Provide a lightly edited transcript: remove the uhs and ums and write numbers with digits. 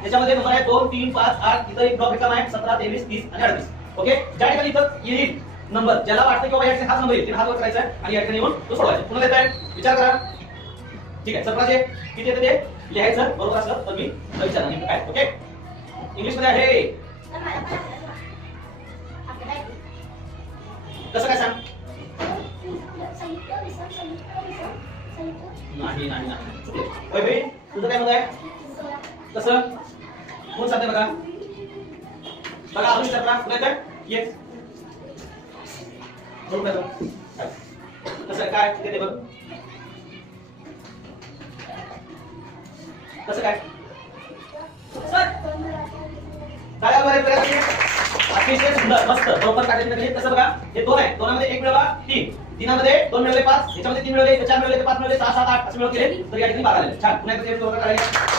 त्याच्यामध्ये नंबर आहे 2 3 5 8 इथं एक ब्लॉक रिकामा आहे 17 23 30 आणि 38. ओके, ज्या ठिकाणी इथं येईल नंबर ज्याला वाटतं की बाबा या ठिकाणी हाच नंबर येईल त्याने हात वर करायचा आहे आणि या ठिकाणी येऊन तो सोडवायचा. पुन्हा देताय, विचार करा. ठीक आहे, 17 चे किती येते ते लिहायचं, बरोबर असलं तर मी विचारा नेमकं काय. ओके, इंग्लिश मध्ये आहे कसं काय सांग. नाही नाही नाही चुकलं. वैभवी तुझं काय मत आहे कसं कोण सांगते बघा. बघा अजून विचार करा. पुन्हा येतंय ये बरोबर कसं काय ते बघ कसं काय काय बरं अतिशय सुंदर मस्त बरोबर काढायचं. कसं बघा हे 2 आहे, 2 मध्ये 1 मिळवला 3, 3 मध्ये 2 मिळवले 5, याच्यामध्ये 3 मिळवले 4 मिळवले 5 मिळवले 6 7 8 असे मिळवले तर या ठिकाणी 12 आले. छान. पुन्हा एकदा ते बरोबर काढायचं.